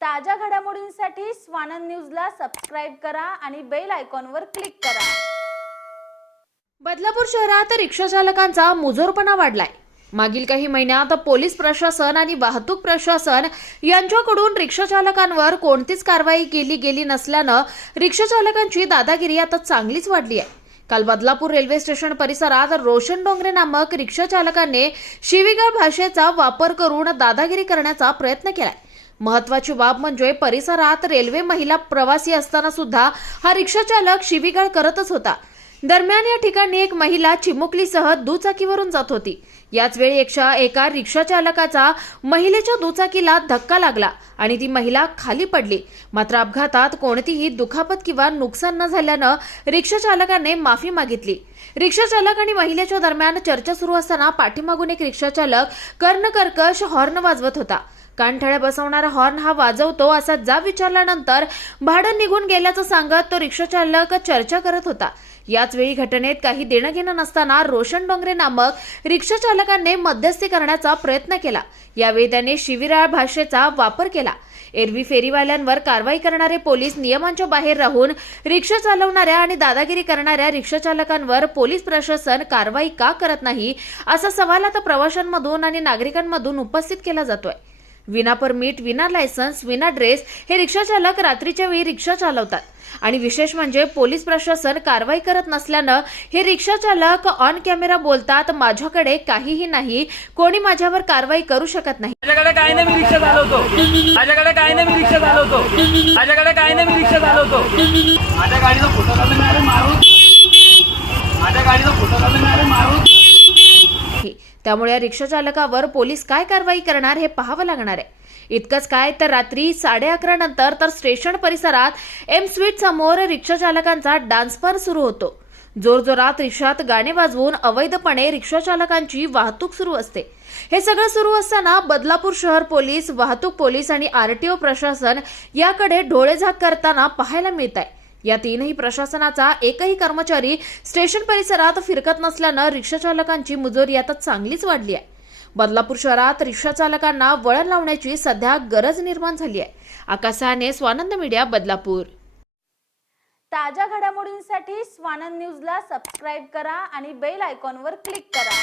ताज्या घडामोडींसाठी स्वानंद न्यूजला सबस्क्राईब करा आणि बेल आयकॉनवर क्लिक करा. बदलापूर शहरात रिक्षा चालकांचा मुजोरपणा वाढलाय. मागील काही महिन्यात पोलीस प्रशासन आणि वाहतूक प्रशासन यांच्याकडून रिक्षाचालकांवर कोणतीच कारवाई केली गेली नसल्यानं रिक्षाचालकांची दादागिरी आता चांगलीच वाढली आहे. काल बदलापूर रेल्वे स्टेशन परिसरात रोशन डोंगरे नामक रिक्षाचालकाने शिवीगाळ भाषेचा वापर करून दादागिरी करण्याचा प्रयत्न केलाय. महत्वाची बाब म्हणजे परिसरात रेल्वे महिला प्रवासी असताना सुद्धा हा रिक्षा चालक शिवीगाळ करतच होता. दरम्यान या ठिकाणी एक महिला चिमुकलीसह दुचाकीवरून जात होती. याच वेळी एकशा एका रिक्षा चालकाचा महिलेच्या दुचाकीला धक्का लागला आणि ती महिला खाली पडली. मात्र अपघातात कोणतीही दुखापत किंवा नुकसान न झाल्यानं रिक्षा चालकाने माफी मागितली. रिक्षा चालक आणि महिलेच्या दरम्यान चर्चा सुरू असताना पाठीमागून एक रिक्षा चालक कर्णकर्कश हॉर्न वाजवत होता. कानठळ्या बसवणारा हॉर्न हा वाजवतो असा जा विचारल्यानंतर भाडं निघून गेल्याचं सांगत तो रिक्षाचालक चर्चा करत होता. याच वेळी घटनेत काही देणं घेणं नसताना रोशन डोंगरे नामक रिक्षा चालकाने मध्यस्थी करण्याचा प्रयत्न केला. यावेळी त्याने शिविराळ भाषेचा वापर केला. एरवी फेरीवाल्यांवर कारवाई करणारे पोलीस नियमांच्या बाहेर राहून रिक्षा चालवणाऱ्या आणि दादागिरी करणाऱ्या रिक्षा चालकांवर पोलीस प्रशासन कारवाई का करत नाही असा सवाल आता प्रवाशांमधून आणि नागरिकांमधून उपस्थित केला जातोय. विना परमिट विना लायसन्स विना ड्रेस हे रिक्षा चालक रात्रीच्या वेळी रिक्षा चालवतात. आणि विशेष म्हणजे पोलीस प्रशासन कारवाई करत नसल्यानं हे रिक्षा चालक ऑन कॅमेरा बोलतात माझ्याकडे काहीही नाही. कोणी माझ्यावर कारवाई करू शकत नाही. माझ्याकडे काय नाही मी रिक्षा चालवतो. माझ्याकडे काय नाही मी रिक्षा चालवतो. माझ्याकडे काय नाही मी रिक्षा चालवतो. माझ्या गाडीचा फोटो काढला नाही अरे मारून माझ्या गाडीचा फोटो काढला नाही अरे मारून आहे. त्यामुळे या रिक्षाचालकावर पोलीस काय कारवाई करणार हे पाहावं लागणार आहे. इतकंच काय तर रात्री साडे अकरा नंतर तर स्टेशन परिसरात एम स्वीट समोर रिक्षाचालकांचा सुरू होतो. जोरजोरात रिक्षात गाणे वाजवून अवैधपणे रिक्षाचालकांची वाहतूक सुरू असते. हे सगळं सुरू असताना बदलापूर शहर पोलीस वाहतूक पोलीस आणि आरटीओ प्रशासन याकडे डोळेझाक करताना पाहायला मिळत आहे. या तीनही प्रशासनाचा एकही कर्मचारी स्टेशन परिसरात फिरकत नसल्यानं रिक्षा चालकांची मुजोरी आता चांगलीच वाढली आहे. बदलापूर शहरात रिक्षा चालकांना वळण लावण्याची सध्या गरज निर्माण झाली आहे. आकाशाने स्वानंद मीडिया बदलापूर. ताज्या घडामोडींसाठी स्वानंद न्यूजला सबस्क्राईब करा आणि बेल आयकॉनवर क्लिक करा.